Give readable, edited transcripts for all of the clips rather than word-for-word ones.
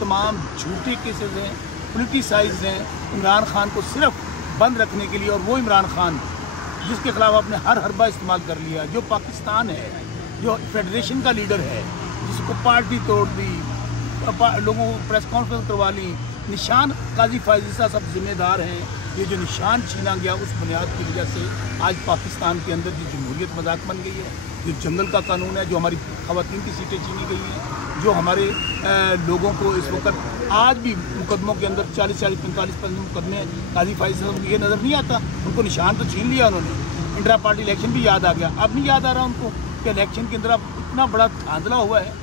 तमाम झूठे केसेस हैं, पोलिटिसाइज हैं इमरान खान को सिर्फ बंद रखने के लिए। और वो इमरान खान जिसके खिलाफ आपने हर हरबा इस्तेमाल कर लिया, जो पाकिस्तान है, जो फेडरेशन का लीडर है, जिसको पार्टी तोड़ दी, लोगों को प्रेस कॉन्फ्रेंस करवा ली, निशान काजी फायज ईसा सब जिम्मेदार हैं। ये जो निशान छीना गया उस बुनियाद की वजह से आज पाकिस्तान के अंदर जो जमहूरियत मजाक बन गई है, जो जंगल का कानून है, जो हमारी ख़वातीन की सीटें छीनी गई हैं, जो हमारे लोगों को इस वक्त आज भी मुकदमों के अंदर 40-45 मुकदमे काजी फायज साहब ये नज़र नहीं आता। उनको निशान तो छीन लिया उन्होंने। इंट्रा पार्टी इलेक्शन भी याद आ गया, अब नहीं याद आ रहा उनको कि इलेक्शन के अंदर अब इतना बड़ा धांधला हुआ है।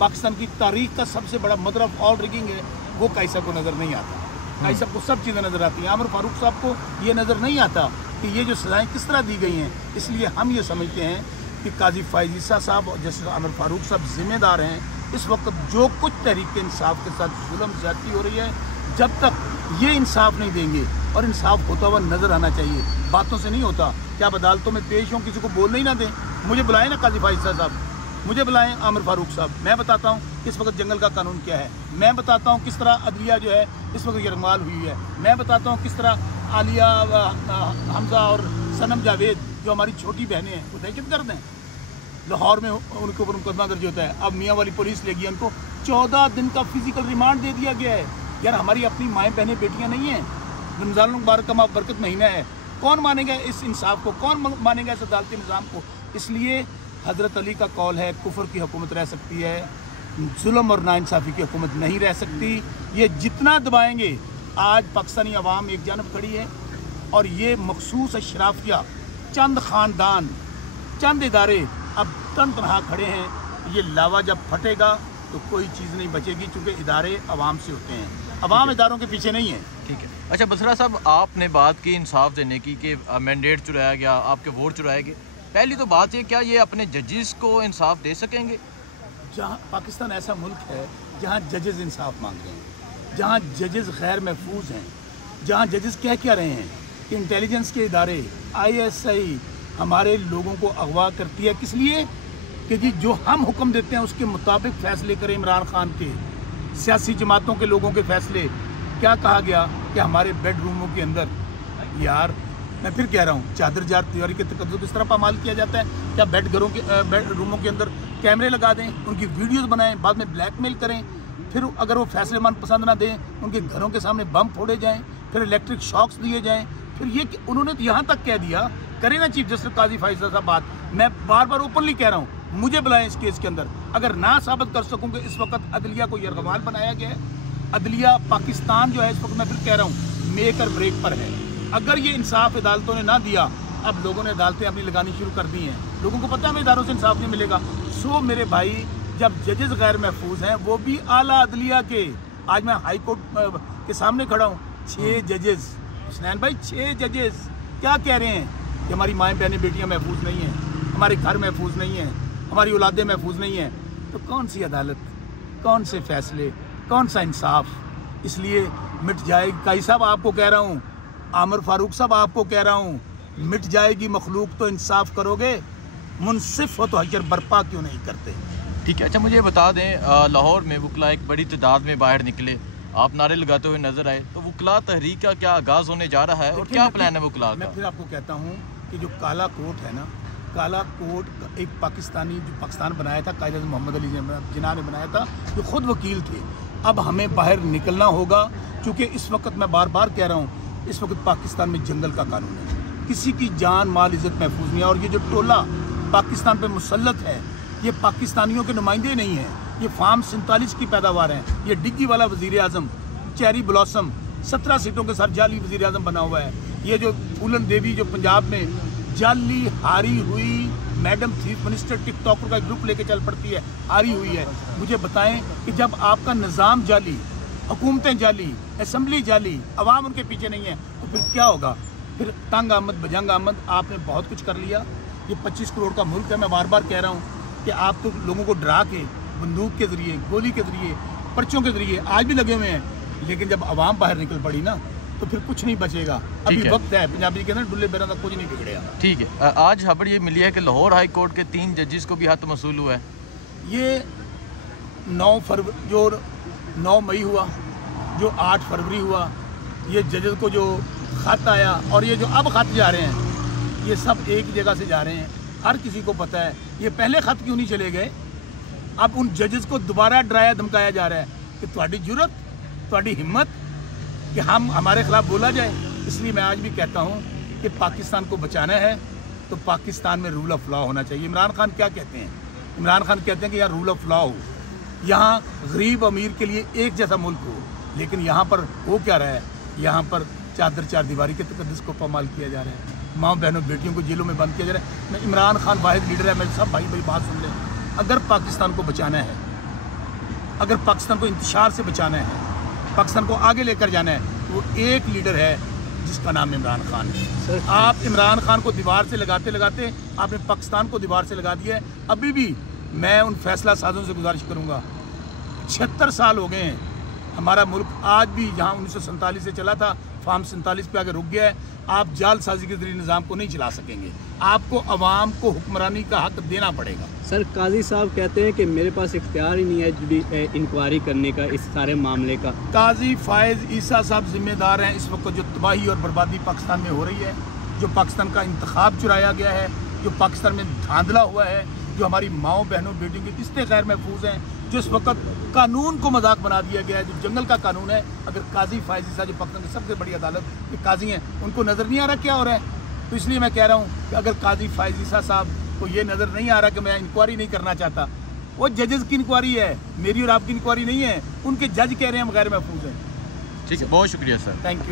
पाकिस्तान की तारीख का सबसे बड़ा मदर ऑफ ऑल रिगिंग है, वो कायसा को नज़र नहीं आता। कायसा को सब चीज़ें नज़र आती हैं, आमिर फारूक साहब को ये नज़र नहीं आता कि ये जो सज़ाएँ किस तरह दी गई हैं। इसलिए हम ये समझते हैं कि काजी फायज ईसा साहब और जस्टिस आमिर फारूक साहब जिम्मेदार हैं। इस वक्त जो कुछ तहरीक इंसाफ के साथ जुल्म ज़्यादती हो रही है, जब तक ये इंसाफ नहीं देंगे, और इंसाफ होता हुआ नज़र आना चाहिए, बातों से नहीं होता। क्या आप अदालतों में पेश हों, किसी को बोलने ही ना दें? मुझे बुलाएं ना काजी फायज ईसा साहब, मुझे बुलाएं आमिर फारूक साहब, मैं बताता हूँ इस वक्त जंगल का कानून क्या है, मैं बताता हूँ किस तरह अदलिया जो है इस वक्त यरगमाल हुई है, मैं बताता हूँ किस तरह आलिया, हमजा और सनम जावेद जो हमारी छोटी बहनें हैं वो दहशतगर्द हैं। लाहौर में उनके ऊपर मुकदमा दर्ज होता है, अब मियाँ वाली पुलिस लेगी, उनको 14 दिन का फिजिकल रिमांड दे दिया गया है। यार हमारी अपनी माएँ बहनें बेटियाँ नहीं हैं, रमज़ान मुबारक का बरकत महीना है, कौन मानेगा इस इंसाफ को, कौन मानेगा इस अदालती निज़ाम को? इसलिए हज़रत अली का कौल है, कुफर की हुकूमत रह सकती है, जुल्म और नाइंसाफ़ी की हुकूमत नहीं रह सकती। ये जितना दबाएंगे, आज पाकिस्तानी अवाम एक जानब खड़ी है और ये मखसूस अशराफिया चंद ख़ानदान, चंद इदारे अब तन तनहा खड़े हैं। ये लावा जब फटेगा तो कोई चीज़ नहीं बचेगी, क्योंकि इदारे अवाम से होते हैं, अवाम इदारों के पीछे नहीं है। ठीक है। अच्छा बसरा साहब, आपने बात की इंसाफ देने की कि मैंडेट चुराया गया, आपके वोट चुराए गए। पहली तो बात है, क्या ये अपने जजेस को इंसाफ दे सकेंगे? जहाँ पाकिस्तान ऐसा मुल्क है जहाँ जजेस इंसाफ मांग रहे हैं, जहाँ जजेस गैर महफूज हैं, जहाँ जजेस कह क्या रहे हैं कि इंटेलिजेंस के इदारे ISI हमारे लोगों को अगवा करती है, किस लिए कि जी जो हम हुक्म देते हैं उसके मुताबिक फ़ैसले करें। इमरान खान के सियासी जमातों के लोगों के फ़ैसले, क्या कहा गया कि हमारे बेडरूमों के अंदर, यार मैं फिर कह रहा हूँ, चादर जार तिवारी के तकद्दुस इस तरह पामाल किया जाता है क्या? बेडरूमों के अंदर कैमरे लगा दें, उनकी वीडियोस बनाएं, बाद में ब्लैकमेल करें, फिर अगर वो फैसले मन पसंद ना दें उनके घरों के सामने बम फोड़े जाएं, फिर इलेक्ट्रिक शॉक्स दिए जाएं। फिर ये उन्होंने तो यहाँ तक कह दिया, करें ना चीफ जस्टिस काजी फायज साहब बात, मैं बार बार ओपनली कह रहा हूँ, मुझे बुलाएं इस केस के अंदर। अगर ना साबित कर सकूँ कि इस वक्त अदलिया को यरगमाल बनाया गया है, अदलिया पाकिस्तान जो है इस वक्त मैं फिर कह रहा हूँ मेक और ब्रेक पर है। अगर ये इंसाफ अदालतों ने ना दिया, अब लोगों ने अदालतें अपनी लगानी शुरू कर दी हैं, लोगों को पता है हमें इदारों से इंसाफ नहीं मिलेगा। सो मेरे भाई, जब जजेस गैर महफूज हैं, वो भी आला अदलिया के, आज मैं हाई कोर्ट के सामने खड़ा हूँ, 6 जजेस, हुसनैन भाई 6 जजेस क्या कह रहे हैं कि हमारी माएँ बहनें बेटियाँ महफूज नहीं हैं, हमारे घर महफूज नहीं हैं, हमारी औलादें महफूज नहीं हैं। तो कौन सी अदालत, कौन से फैसले, कौन सा इंसाफ? इसलिए मिट जाएगी। काई साहब आपको कह रहा हूँ, आमिर फारूक साहब आपको कह रहा हूँ, मिट जाएगी मखलूक तो इंसाफ करोगे, मुनसिफ हो तो हजर बर्पा क्यों नहीं करते? ठीक है। अच्छा मुझे बता दें, लाहौर में वकला एक बड़ी तादाद में बाहर निकले, आप नारे लगाते हुए नजर आए, तो वकला तहरीक का क्या आगाज़ होने जा रहा है और क्या प्लान है वकला का? मैं फिर आपको कहता हूँ कि जो काला कोट है ना, काला कोट एक पाकिस्तानी जो पाकिस्तान बनाया था, कायद मोहम्मद अली जिन्ना ने बनाया था, जो खुद वकील थे। अब हमें बाहर निकलना होगा, क्योंकि इस वक्त मैं बार बार कह रहा हूँ, इस वक्त पाकिस्तान में जंगल का कानून है, किसी की जान माल इज़्ज़त महफूज नहीं है। और ये जो टोला पाकिस्तान पे मुसल्लत है, ये पाकिस्तानियों के नुमाइंदे नहीं हैं, ये फार्म 47 की पैदावार है। ये डिग्गी वाला वज़ीर आज़म चेरी ब्लॉसम 17 सीटों के साथ जाली वज़ीर आज़म बना हुआ है। ये जो फूलन देवी जो पंजाब में जाली हारी हुई मैडम चीफ मिनिस्टर टिकटॉकर का ग्रुप लेके चल पड़ती है, हारी हुई है। मुझे बताएं कि जब आपका निज़ाम जाली, हुकूमतें जाली, असम्बली जाली, अवाम उनके पीछे नहीं है, तो फिर क्या होगा? फिर तंग आमद बजंग आमद, आपने बहुत कुछ कर लिया। ये 25 करोड़ का मुल्क है। मैं बार बार कह रहा हूँ कि आप तो लोगों को डरा के, बंदूक के ज़रिए, गोली के ज़रिए, पर्चों के ज़रिए आज भी लगे हुए हैं, लेकिन जब आवाम बाहर निकल पड़ी ना, तो फिर कुछ नहीं बचेगा। अभी वक्त है, पंजाबी के अंदर डुल्ले बेरा का कुछ नहीं बिगड़ेगा। ठीक है। आज खबर ये मिली है कि लाहौर हाई कोर्ट के 3 जजेस को भी हत्थ मसूल हुआ है। ये 9 फरवरी जो 9 मई हुआ, जो 8 फरवरी हुआ, ये जजेस को जो ख़त आया और ये जो अब ख़त जा रहे हैं, ये सब एक ही जगह से जा रहे हैं। हर किसी को पता है ये पहले ख़त क्यों नहीं चले गए। अब उन जजेस को दोबारा डराया धमकाया जा रहा है कि तुम्हारी जुर्रत, तुम्हारी हिम्मत कि हमारे खिलाफ बोला जाए। इसलिए मैं आज भी कहता हूँ कि पाकिस्तान को बचाना है तो पाकिस्तान में रूल ऑफ लॉ होना चाहिए। इमरान खान क्या कहते हैं? इमरान खान कहते हैं कि यहाँ रूल ऑफ लॉ हो, यहाँ गरीब अमीर के लिए एक जैसा मुल्क हो, लेकिन यहाँ पर हो क्या रहा है? यहाँ पर चादर चार दीवारी के तकद्दुस को पामाल किया जा रहा है, माँ बहनों बेटियों को जेलों में बंद किया जा रहा है। मैं इमरान खान वाहिद लीडर है, मेरे सब भाई बात सुन लें। अगर पाकिस्तान को बचाना है, अगर पाकिस्तान को इंतशार से बचाना है, पाकिस्तान को आगे लेकर जाना है, तो वो एक लीडर है जिसका नाम इमरान खान है। आप इमरान खान को दीवार से लगाते लगाते आपने पाकिस्तान को दीवार से लगा दिया है। अभी भी मैं उन फैसला साजों से गुजारिश करूँगा, 76 साल हो गए हैं, हमारा मुल्क आज भी जहाँ 1947 से चला था फार्म 47 पे आगे रुक गया है। आप जालसाजी के जरिए निज़ाम को नहीं चला सकेंगे, आपको अवाम को हुक्मरानी का हक देना पड़ेगा। सर, काजी साहब कहते हैं कि मेरे पास इख्तियार ही नहीं है इंक्वायरी करने का इस सारे मामले का। काजी फायज़ ईसा साहब जिम्मेदार हैं इस वक्त जो तबाही और बर्बादी पाकिस्तान में हो रही है, जो पाकिस्तान का इंतखाब चुराया गया है, जो पाकिस्तान में धांधला हुआ है, जो हमारी माओ बहनों बेटियों की किस्तें गैर महफूज हैं, जो इस वक्त कानून को मजाक बना दिया गया है, जो जंगल का कानून है। अगर काजी फायज़ ईसा जो पाकिस्तान की सबसे बड़ी अदालत के काजी हैं, उनको नज़र नहीं आ रहा क्या हो रहा है? तो इसलिए मैं कह रहा हूँ कि अगर काजी फायज़ ईसा साहब को ये नज़र नहीं आ रहा कि मैं इंक्वायरी नहीं करना चाहता, वो जजेस की इंक्वायरी है, मेरी और आपकी इंक्वायरी नहीं है। उनके जज कह रहे हैं हम गैर महफूज हैं। ठीक है, बहुत शुक्रिया सर, थैंक यू।